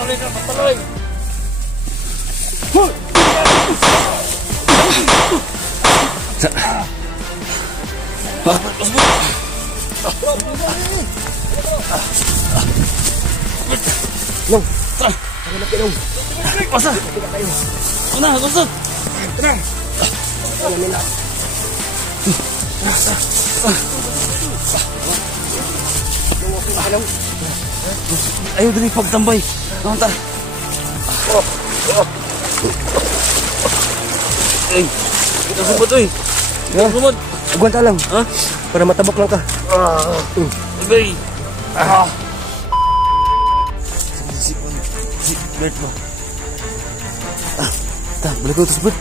patuloy na, patuloy. Long, salamat kayo, Long. Basta. Una, gusto. Tenang. Alamin na. Long. Ayaw din pagtambay. Naman ta. Ay, kita sumot oy. Kita sumot. Agwanta lang. Ha? Para matabok lang ka. Bagay. Balik mo. Balik ko ito sabot.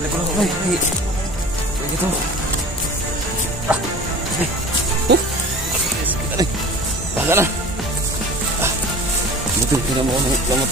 Balik ko lang. Ay. Balik ito. Sakit na. Baga na. Betul, tidak mau lamot.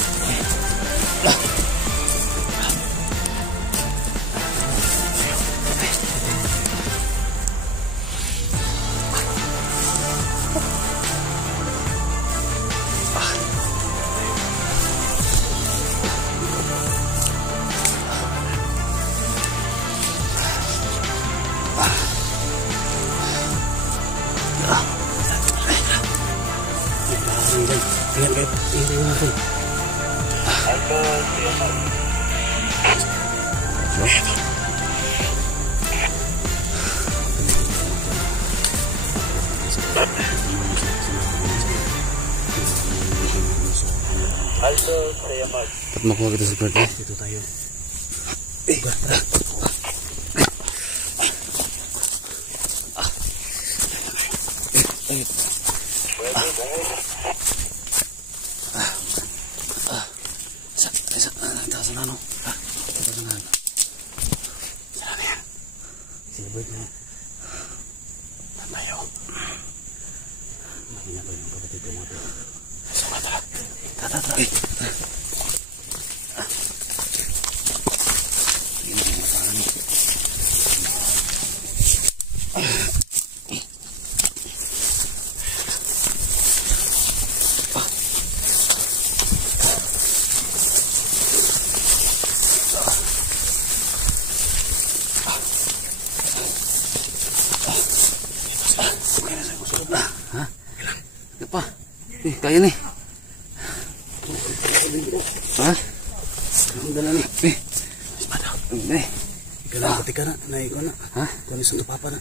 Makuha kita sa kwarto. Dito tayo. Kaya nih. Hah? Dala nih. Ada. Nih. Ikaw ketika na naik ko na. Hah? Kunis untuk papa na.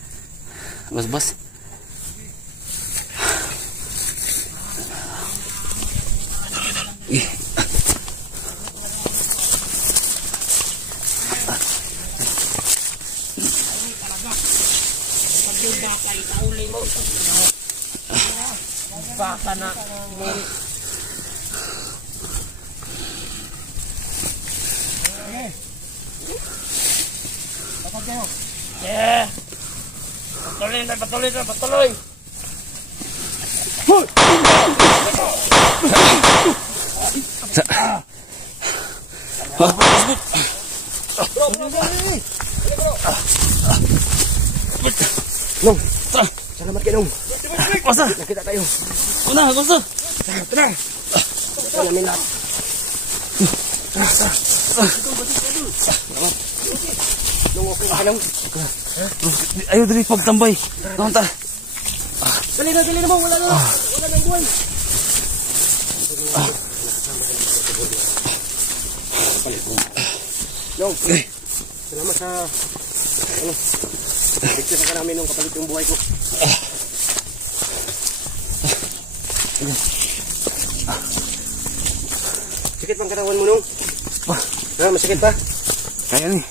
Bas. Ih. Baka na. Yeah. Patuloy. Long, salamat kayo, Long. Basta. Nakita tayo. Una, gusto. Tenang. Alamin na. Long, okay ka, Long. Ayaw din pagtambay. Naman ta. Dali na mo. Wala nang buwan. Long, salamat sa bigyan ka namin nung kapalit yung buhay ko. Sakit pang katawan mo, Nung? Masakit pa? Kaya nih.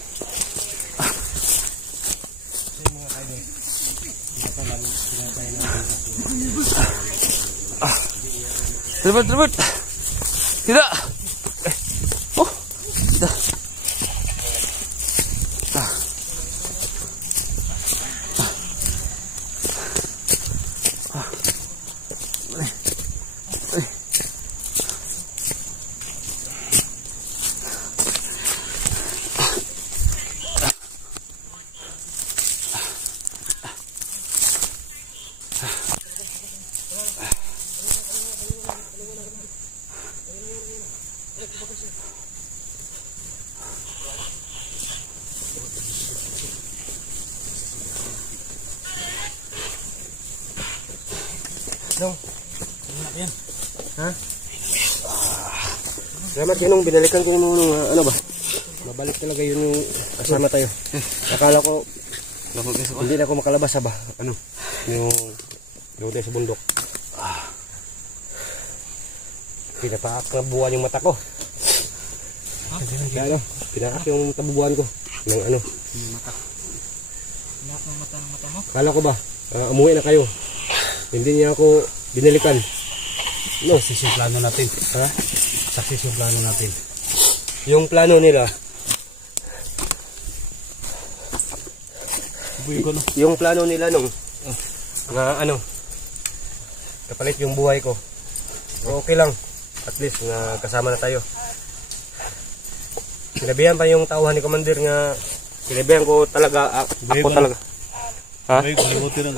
Terbit. Tidak. Oh. Dah. Nung, Yan. ha? Salamat kayo nung binalikan kayo nung ano ba? Mabalik talaga yun yung kasama tayo. Akala ko, hindi na ako makalabas ba? Ano? Yung tayo sa bundok. Pinapaaknabuhan yung mata ko. Ano? Pinaak yung tabubuhan ko. Ng ano? Lahat ng mata mo? Akala ko ba? Umuwi na kayo. Hindi niya ako binalikan. No? Success yung plano natin. Ha? Success yung plano natin. Yung plano nila. Yung plano nila nung nga ano kapalit yung buhay ko. Okay lang. At least nga kasama na tayo. Sinabihan pa yung tauhan ni Commander nga sinabihan ko talaga ako talaga. Ha? Ay, kalimutin ang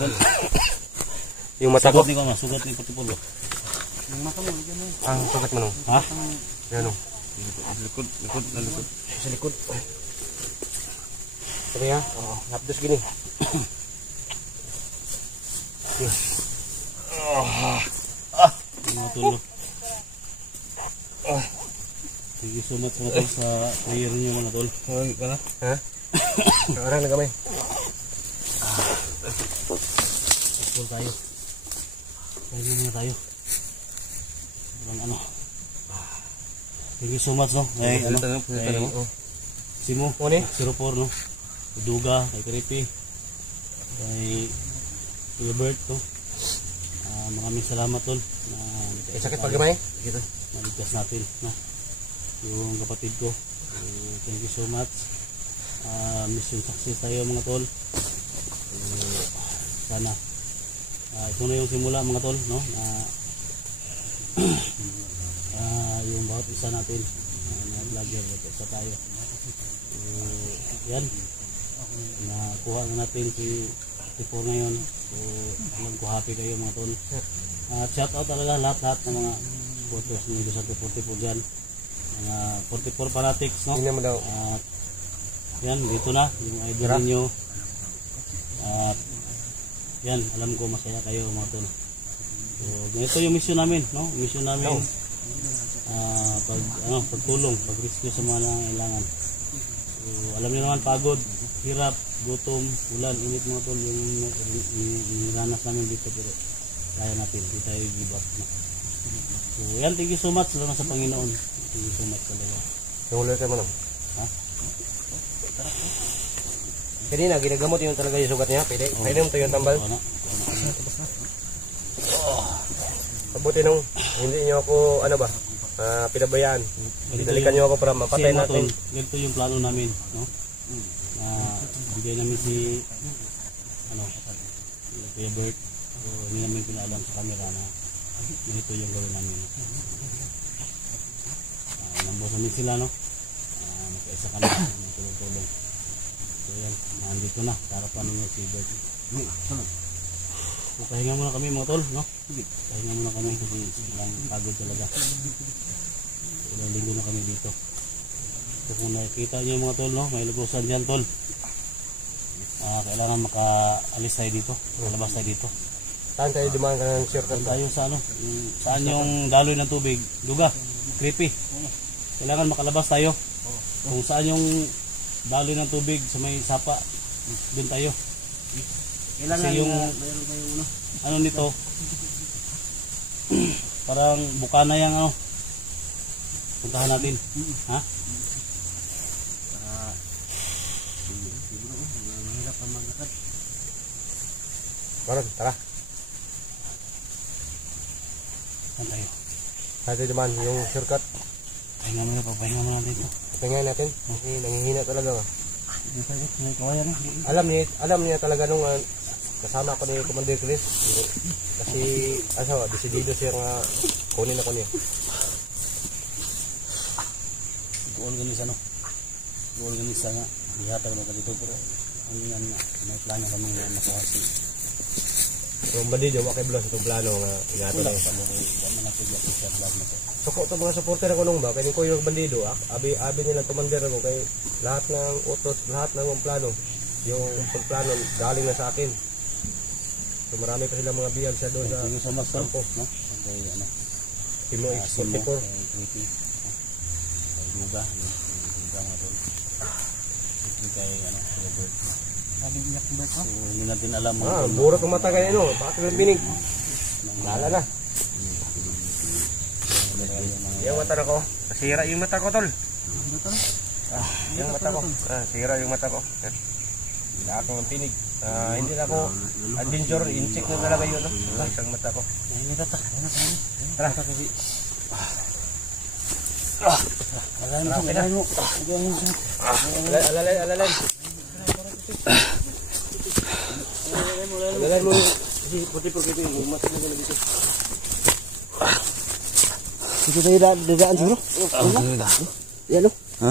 Yung mata ko. Sugat ni Patipulo. Yung mata mo, ganun. Ang sugat mo nung. Ha? Yan nung. Likod. Sa likod. Sabi ha? Oo. Hapdos gini. Mga tulo. Thank you so much mga tol sa prayer niyo mga tol. Okay ka na? Ha? Orang na kamay. Full tayo. Pahinga muna tayo. Walang ano. Thank you so much no. Kay ano? Kay Simo. Ano? 04 no. Duga, kay Creepy. Kay Gilbert to. Maraming salamat tol na Sakit pag gamay? Kita. Naligtas natin na. Yung kapatid ko. Thank you so much. Mission success tayo mga tol. Sana ito na yung simula mga tol no yung bawat isa natin na vlogger isa tayo yan nakuha na natin si 54 ngayon so alam ko happy kayo mga tol at shout out talaga lahat ng mga photos ni Dos Santos 44 dyan mga 44 fanatics no at yan dito na yung idol ninyo at yan, alam ko masaya kayo mga tol. So, ito yung mission namin, no? Mission namin pagtulong, pag-rescue sa mga nangangailangan. So, alam niyo naman pagod, hirap, gutom, ulan, init mga tol yung niranas namin dito pero kaya natin, hindi tayo give up na. So, yan, thank you so much salamat sa Panginoon. Thank you so much talaga. Yung ulit mo nung. Ha? Kanina, ginagamot yung talaga yung sugat niya. Pwede mo ito yung tambal. Mabuti nung hindi nyo ako, ano ba, pinabayaan. Binalikan nyo ako para mapatay natin. Ganito yung plano namin, no? Bigay namin si Kuya Bert. So, hindi namin pinaalam sa camera na ganito yung gawin namin. Nambos namin sila, no? Magkaisa kami, tulong-tulong. So yan, nandito na, harapan ninyo si Bert. So pahinga muna kami mga tol, no? Pahinga muna kami kasi lang pagod talaga. Ilang linggo na kami dito. So kung nakikita nyo mga tol, no? May lugusan dyan tol. Kailangan makaalis tayo dito, malabas tayo dito. Saan tayo dumaan ka ng shortcut? Tayo sa ano, saan yung daloy ng tubig? Duga, Creepy. Kailangan makalabas tayo. Kung saan yung daloy ng tubig sa may sapa, doon tayo. Kasi yung ano nito parang bukana yung ano puntahan natin. Ha? Mahirap pa maglakad. Baron, tara. Saan tayo? Saan tayo dumaan yung shortcut? Pahinga muna dito. Tingnan natin. Kasi nanghihina talaga nga. May kawayan eh. Alam niya talaga nung kasama ko ni Commander Chris. Kasi decidido siya nga kunin ako niya. Organisa no. Organisa nga. Ihatag na dito pero ano yan nga. May plano kami na makuha si. Yung bandido, wakay blos itong plano nga inato na yun. Suko ito mga supporter ako nung ba, kaya ko yung bandido, abi nila tumander ako, kay lahat ng utos, lahat ng plano, yung plano galing na sa akin. So So marami pa sila mga biyag sa doon sa Sige sa master, kampo. no? Kay ano, Timo Sumo, X44. kay Tweety, no? Kay Duga, no? Kay Duga mga tol. Sige kay ano, kay Bert. Sabi niya kung ba ito? So hindi natin alam mga Ah, tol. mura kung mata kayo no. Bakit ng binig? Lala na. Yung mata ko. Nasira yung mata ko, tol. Ano to? Yung mata ko. Sira yung mata ko. Wala akong ng pinig. Hindi na ako adventure. In-check na talaga yun. No? Isang mata ko. Ayun ito ta. Tara. Alain mo, alain mo. Alalay. Alalay mo yung si puti-puti ito yung mata mo na dito. Dito tayo dadaan siguro? Yan o. Ha?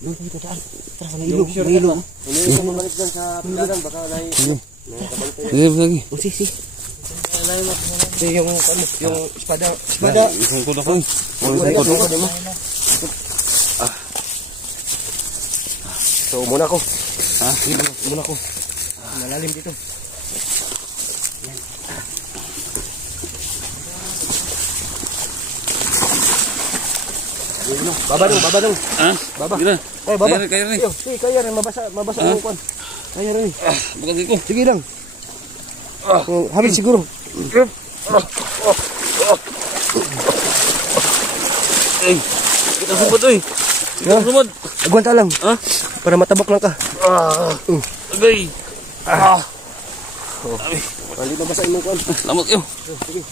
Doon tayo dadaan. Tara sa may ilog. May ilog. Hindi ko mabalik dyan sa piladan. Baka nakabalik tayo. Sige. O sige. Ito yung espada. Isang ko na ko. So muna ko. Ha? Muna ko. Malalim dito. Baba dong. Ha? Baba. Sige na. Baba. Kaya rin. Sige, kaya rin. Mabasa ang kwan. Kaya rin. Bakit ko? Sige lang. Habis siguro. Ay, kita sumod oy. Kita sumod. Agwanta lang. Ha? Para matabok lang ka. Agay. Hindi mabasain mo kwan. Salamat kayo. Sige.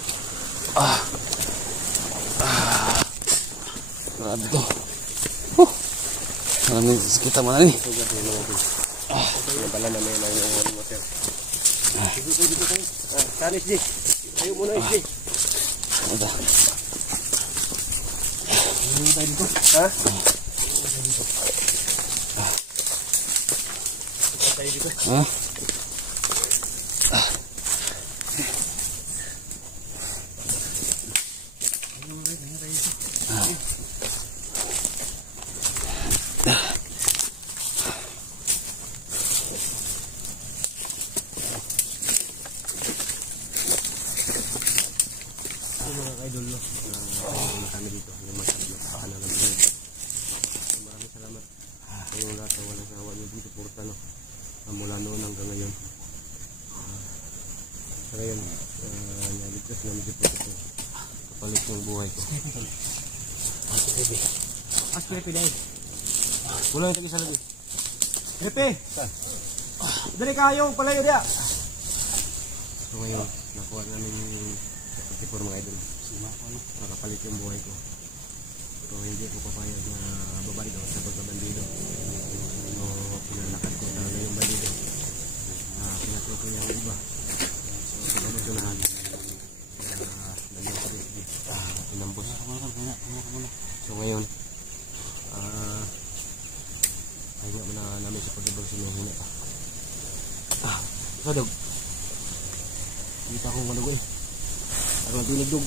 Grabe to. Maraming kita mana ni. Pala na may yung motel. Saan SJ? Tayo muna SJ. Ada. Tayo dito. Ha? Tayo dito. Ha? Kami dito. Maraming salamat sa inyong lahat na walang sawa niyo dito suporta no. Mula noon hanggang ngayon. Sa ngayon, naligtas na medyo po ito. Kapalit ng buhay ko. Pepe dahil. Wala yung tag-isa lagi. Pepe! Dali kayo, palayo dia! So ngayon, nakuha namin sa 54 mga idol. Makapalit yung buhay ko. So hindi ako papayag na babalik ako sa pagbabandido. So pinalakad ko talaga yung bandido. Pinatay ko yung iba. So pagkamusunahan. Nandun ko rin. Pinambos. So ngayon, ayaw nga mo na namin sa pag-ibang sinuhina pa. Sadog. Kita akong malug eh. Ako ang tinigdog.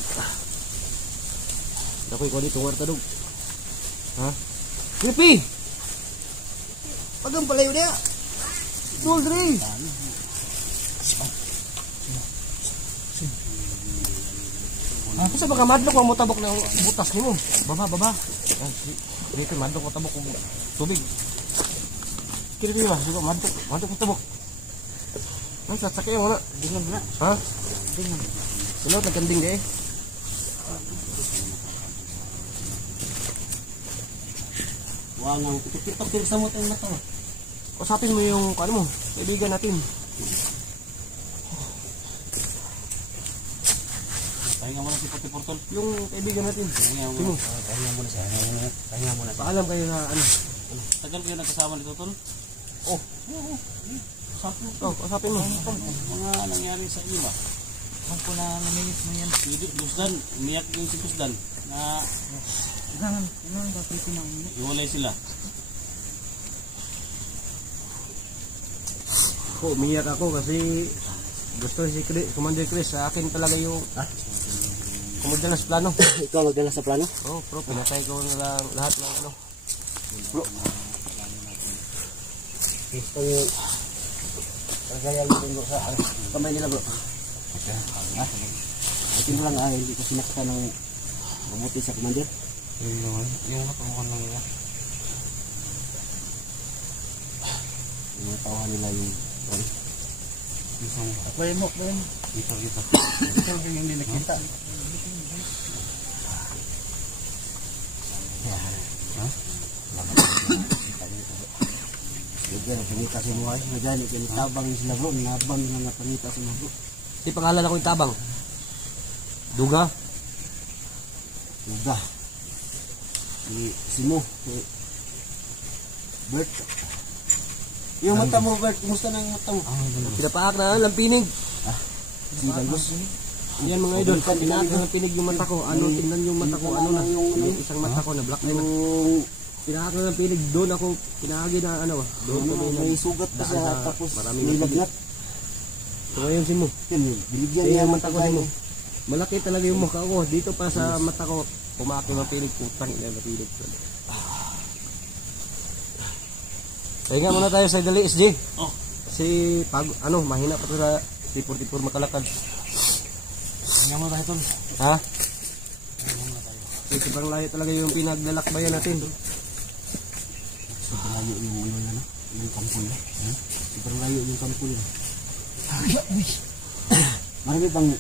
Dakoy ko dito warta dog. Ha? Pipi! Pagang palayo dia. Doldri. Kasi baka madlok mo tabok ng butas nimo. Baba. Dito madlok mo tabok ng tubig. Kira dia lah, suka madlok mo tabok. Nang sakay mo na. Dingan na. Ha? Dingan. Sulod nagkanding deh. Wangang titok din sa motel na to. Usapin mo yung ano mo, kaibigan natin. Pahinga muna si Puti Portol. Yung kaibigan natin. Pahinga muna siya. Pahinga muna siya. Paalam kayo na ano. Tagal kayo nagkasama nito, Tol? Oh. Usapin mo. Mga nangyari sa iyo ba? Kung ko na namilit mo yan. Hindi, Gusdan. Umiyak yung si Gusdan. Na Gangan, bakit pinangilit? iwalay sila. Umiyak ako kasi gusto si Commander Chris sa akin talaga yung kumudala sa plano. Ikaw magdala sa plano? Oh, bro, pinatay ko na lang lahat ng ano. Bro. Gusto yung kagaya yung tungo sa kamay nila, bro. Ha? Ito lang hindi ko sinakta ng mabuti sa commander. Yung napamukan lang nila. Yung mga tawahan nila yung Bayan mo. Kita. Ito yung hindi nakita. Yan, pangita si Muhay. Diyan, tabang sila bro. Nabang yung mga pangita si mga bro. Di pangalan ako yung tabang. Duga. Uga. Si Mo. Bert. Yung mata mo, Bert. Kumusta na yung mata mo? Pinapaak na lampinig. Si Galgos. Yan mga idol. Pinaak na lampinig yung mata ko. Ano, tingnan yung mata ko. Ano na. Yung isang mata ko na black na. Yung Pinaak na lampinig. Doon ako pinahagi na ano. Doon ko may sugat pa siya. daan sa Tapos maraming may lagnat. So ngayon si Mo. Yan, binigyan Yan niya yung ng mata ko si Mo. Malaki talaga yung mukha ko. Dito pa sa mata ko. Pumaak yung lampinig. Putang ina lampinig. Pahinga muna tayo sa Dali SG. Kasi pag ano mahina pa to sa T44 makalakad. Tingnan mo tayo tol. Ha? Kasi sobrang layo talaga yung pinaglalakbayan natin. Sobrang layo yung ano na, yung kampul na. Sobrang layo yung kampul na.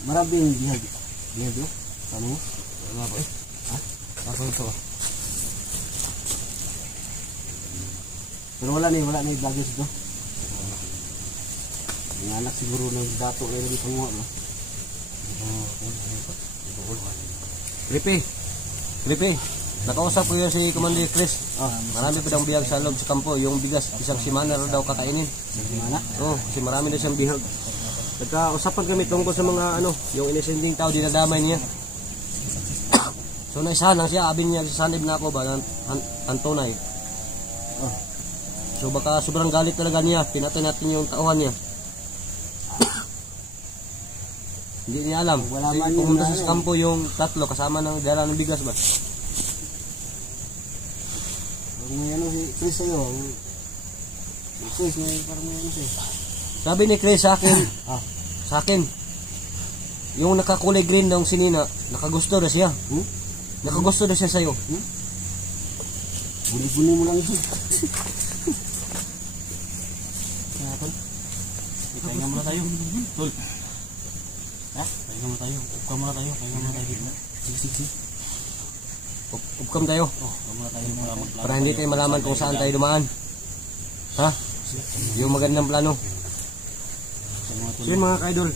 Maraming bihag. Bihag yun? Paano mo? Ano ba? Ha? Ako ito. Pero wala na yung baggage do. Yung anak siguro ng dato na yung panguha no? Kripe. Nakausap ko yun si Commander Chris. Marami pa daw bihag sa loob sa kampo. Yung bigas, isang simana na daw kakainin. Simana? Oo, kasi marami na siyang bihag. Nagkausapan kami tungkol sa mga ano, yung inisending tao, dinadamay niya. So naisahan siya, abin niya, sanib na ako ba, Antonay. So baka sobrang galit talaga niya, pinatay natin yung tauhan niya. Hindi niya alam. Wala Kasi man yung pumunta ano sa kampo yung tatlo kasama ng dala ng bigas ba? Kung may ano si Chris sa'yo, si Chris may parang may ano sa'yo. Sabi ni Chris sa akin, yung nakakulay green ng sinina, nakagusto na siya. Nakagusto na siya sa'yo. Buli-buli mo lang yun. Pahinga muna tayo. Tol. Ha? Pahinga muna tayo. Upka muna tayo. Pahinga muna tayo dito. Sige. Upkam tayo. Upka muna tayo para magplano. Para hindi tayo malaman kung saan tayo dumaan. Ha? Yung magandang plano. So yun mga ka-idol,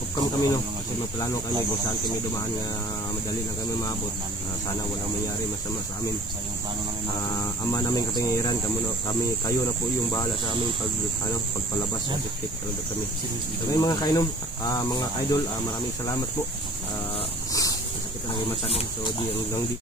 upcome kami no, kasi magplano kami kung saan kami dumaan na madali lang kami maabot. Sana walang mangyari masama sa amin. Ama namin kapangyarihan, kayo na po yung bahala sa aming pagpalabas sa safety talaga kami. So ngayon mga kainom, mga idol, maraming salamat po. Sakit talaga yung mata ko. So di hanggang dito.